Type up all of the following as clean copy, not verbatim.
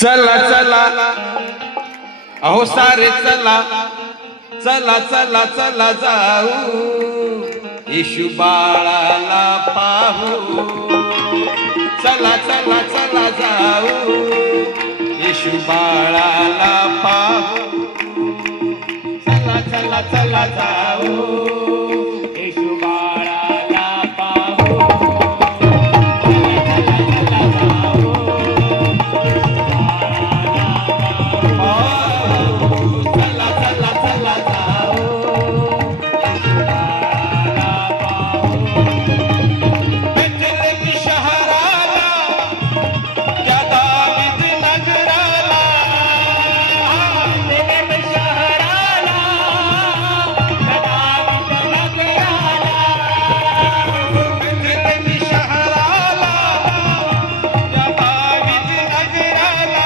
चला चला अहो सारे चला चला चला चला जाऊ येशू बाळाला पाहू चला चला चला जाऊ येशू बाळाला पाहू चला चला चला जाऊ येशू बाळाला पाहू चला चला चला जाऊ बेथलेहम शहराला त्या दावीद नगराला बेथलेहम शहराला त्या दावीद नगराला बेथलेहम शहराला त्या दावीद नगराला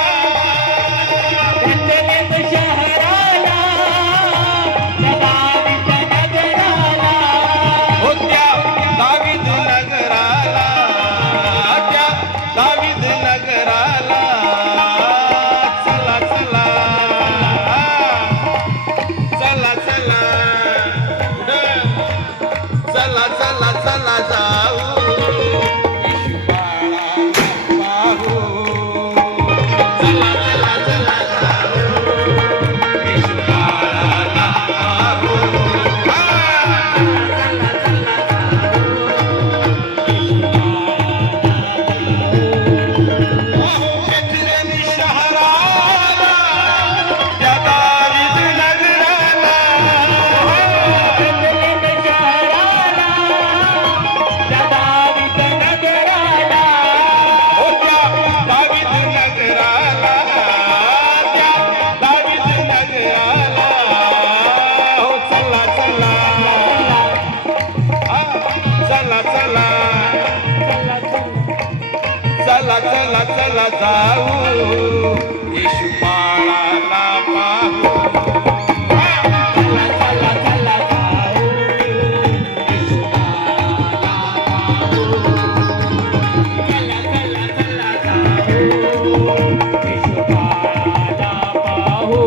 बेथलेहम शहराला त्या दावीद नगराला हो त्या दावीद नगराला त्या दावीद नगराला चला चला चला चला चला चला चला जाऊ येशू बाळाला पाहू चला चला चला जाऊ येशू बाळाला पाहू बेथलेहम शहराला त्या दावीद नगराला बेथलेहम शहराला त्या दावीद नगराला हो त्या दावीद नगराला त्या दावीद नगराला हो चला चला चला चला चला चला चला जाऊ येशू बाळाला पाहू चला चला चला जाऊ येशू बाळाला पाहू चला चला चला जाऊ येशू बाळाला पाहू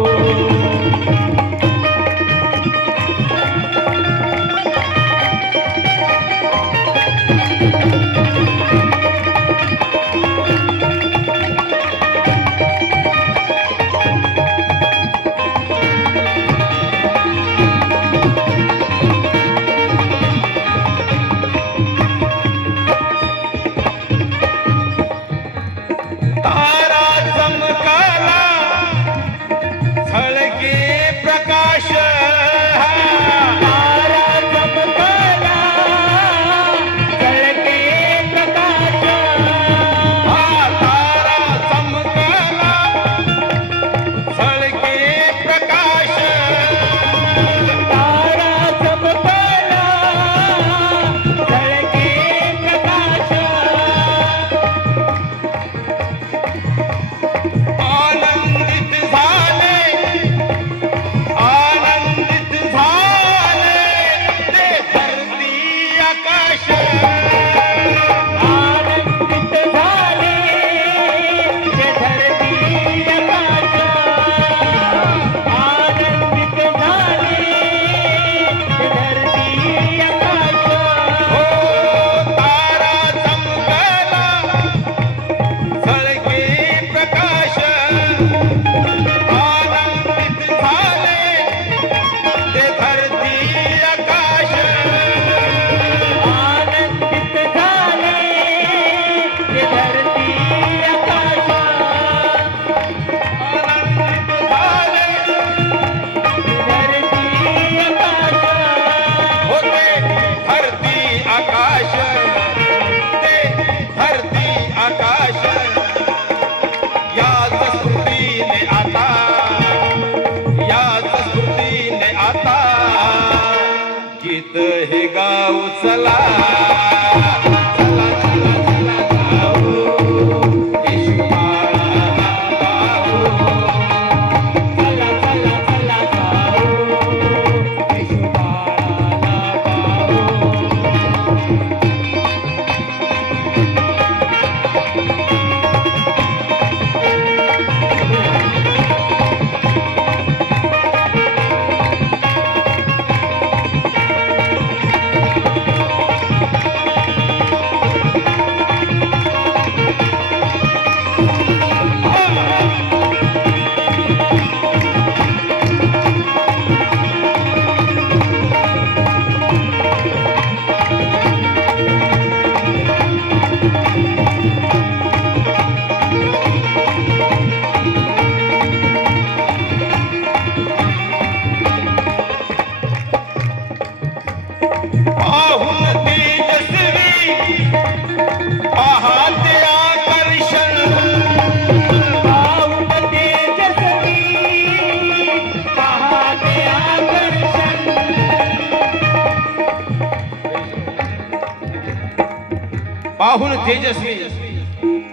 पाहून तेजस्वी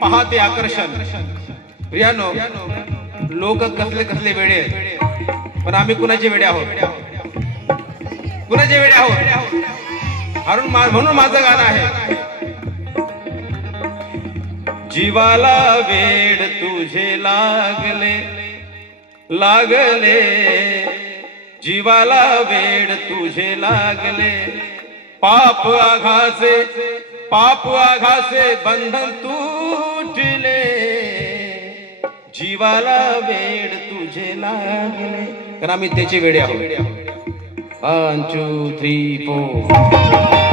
पाहते आकर्षण. प्रियानो, लोक कसले कसले वेडे आहेत, पण आम्ही कुणाचे वेडे आहोत? कुणाचे वेडे आहोत? म्हणून माझं गाणं आहे. जीवाला वेड तुझे लागले लागले, जीवाला वेड तुझे लागले, पाप आघासे बंधन तुटले, जीवाला वेड तुझे लागले. कारण आम्ही त्याचे वेडे आहोत. 1 2 3 4